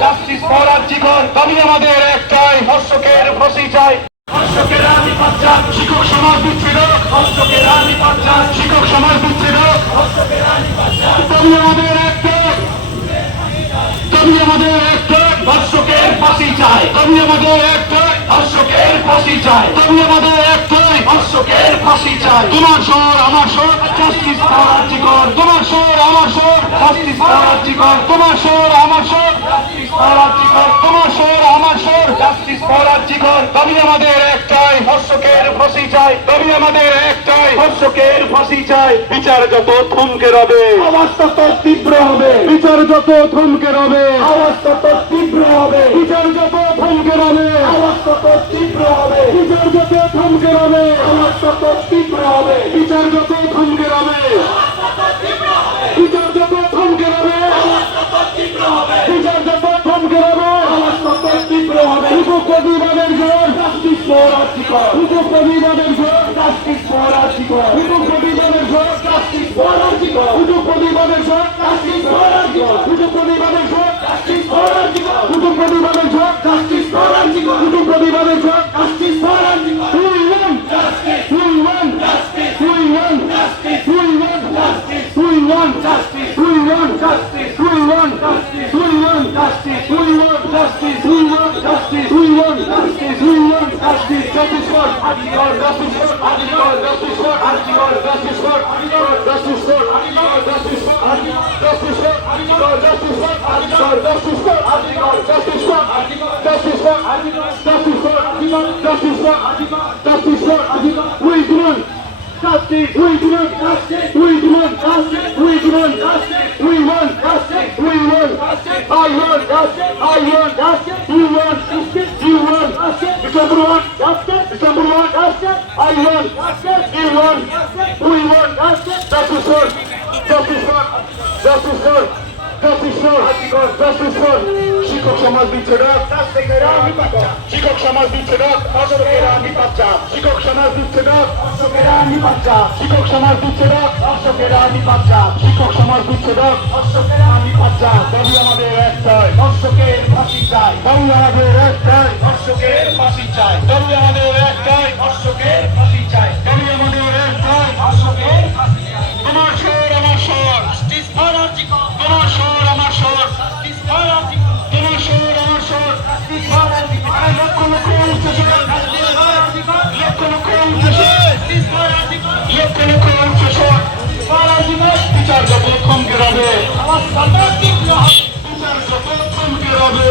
Justice for RG Kar. দাবি আমাদের একটাই, ধর্ষকের ফাঁসি চাই। ধর্ষকের নিপাত চাই, শিক্ষক সমাজ বিচ্ছিন্ন। ধর্ষকের নিপাত চাই, শিক্ষক সমাজ বিচ্ছিন্ন। ধর্ষকের নিপাত চাই, দাবি আমাদের একটাই, দাবি আমাদের একটাই, ধর্ষকের ফাঁসি চাই। দাবি আমাদের একটাই, ধর্ষকের ফাঁসি চাই। দাবি আমাদের একটাই, ধর্ষকের ফাঁসি চাই। তোমার শহর আমার শহর, জাস্টিস ফর আরজিকর। তোমার শহর আমার শহর, জাস্টিস ফর আরজিকর। তোমার শহর আমার শহর, জাস্টিস ফর আরজিকর। তোমার শহর আমার শহর, জাস্টিস ফর আরজিকর। দাবি আমাদের একটাই, ধর্ষকের ফাঁসি চাই। দাবি আমাদের একটাই, ধর্ষকের ফাঁসি চাই। বিচার যত থমকে রবে, আওয়াজ তত তীব্র হবে। বিচার যত থমকে রবে, আওয়াজ তত তীব্র হবে। বিচার যত থমকে রবে, আওয়াজ তত তীব্র হবে। বিচার যত থমকে রবে, আওয়াজ তত তীব্র হবে। বিচার যত থমকে রবে, বিচার যত থমকে রবে, আওয়াজ তত তীব্র হবে। বিচার যত থমকে রবে, আওয়াজ তত তীব্র হবে। প্রতিবাদের জোর, জাস্টিস ফর আরজিকর। প্রতিবাদের জোর, জাস্টিস ফর আরজিকর। প্রতিবাদের জোর, জাস্টিস ফর আরজিকর। প্রতিবাদের জোর, জাস্টিস ফর আরজিকর। প্রতিবাদের জোর, জাস্টিস ফর আরজিকর। প্রতিবাদের জোর, জাস্টিস ফর আরজিকর। প্রতিবাদের জোর, justice for RG Kar. We want justice. We want justice. We want justice. We want justice. We want justice. We want justice. We want justice. We want justice. We want justice. We want justice. We want justice. We want justice. Justice for Arjigar. Justice for Arjigar. Justice for Arjigar. Justice for Arjigar. Justice for Arjigar. Justice for Arjigar. Justice for Arjigar. Justice for Arjigar. Justice for Arjigar. Justice for Arjigar. Justice for Arjigar. Justice for Arjigar. Justice for Arjigar. Justice for Arjigar. We demand justice. We demand justice. We demand justice. We demand justice. We want justice. We want justice. I want justice. I want justice. You want justice. You want justice. December 1 justice. December 1 justice. I want justice. You want justice. We want justice. Justice for justice for justice for justice for justice for শিক্ষক সমাজ বিচ্ছেদ, শিক্ষক সমাজ বিচ্ছেদ, ধর্ষকেরা নিপাত চাই। শিক্ষক সমাজ বিচ্ছেদ, ধর্ষকেরা নিপাত চাই। শিক্ষক সমাজ বিচ্ছেদ, ধর্ষকেরা নিপাত চাই। শিক্ষক সমাজ বিচ্ছেদ, ধর্ষকেরা নিপাত চাই। দাবি আমাদের একটাই, ধর্ষকের ফাঁসি চাই। দাবি আমাদের একটাই, ধর্ষকের ফাঁসি চাই। দাবি আমাদের একটাই, ধর্ষকের ফাঁসি চাই। দাবি আমাদের একটাই, ধর্ষকের ফাঁসি চাই। তোমার শহর আমার শহর, জাস্টিস ফর আরজিকর। তোমার শহর আমার শহর, জাস্টিস ফর আরজিকর। তোমার শহর আমার শহর, জাস্টিস ফর আরজিকর। লক্ষ লক্ষ উচ্চশিক্ষা, জাস্টিস ফর আরজিকর। লক্ষ লক্ষ উচ্চশিক্ষা, জাস্টিস ফর আরজিকর। লক্ষ লক্ষ উচ্চশিক্ষা, জাস্টিস ফর আরজিকর। বিচার যত থমকে রবে, আওয়াজ তত তীব্র হবে। বিচার যত থমকে রবে,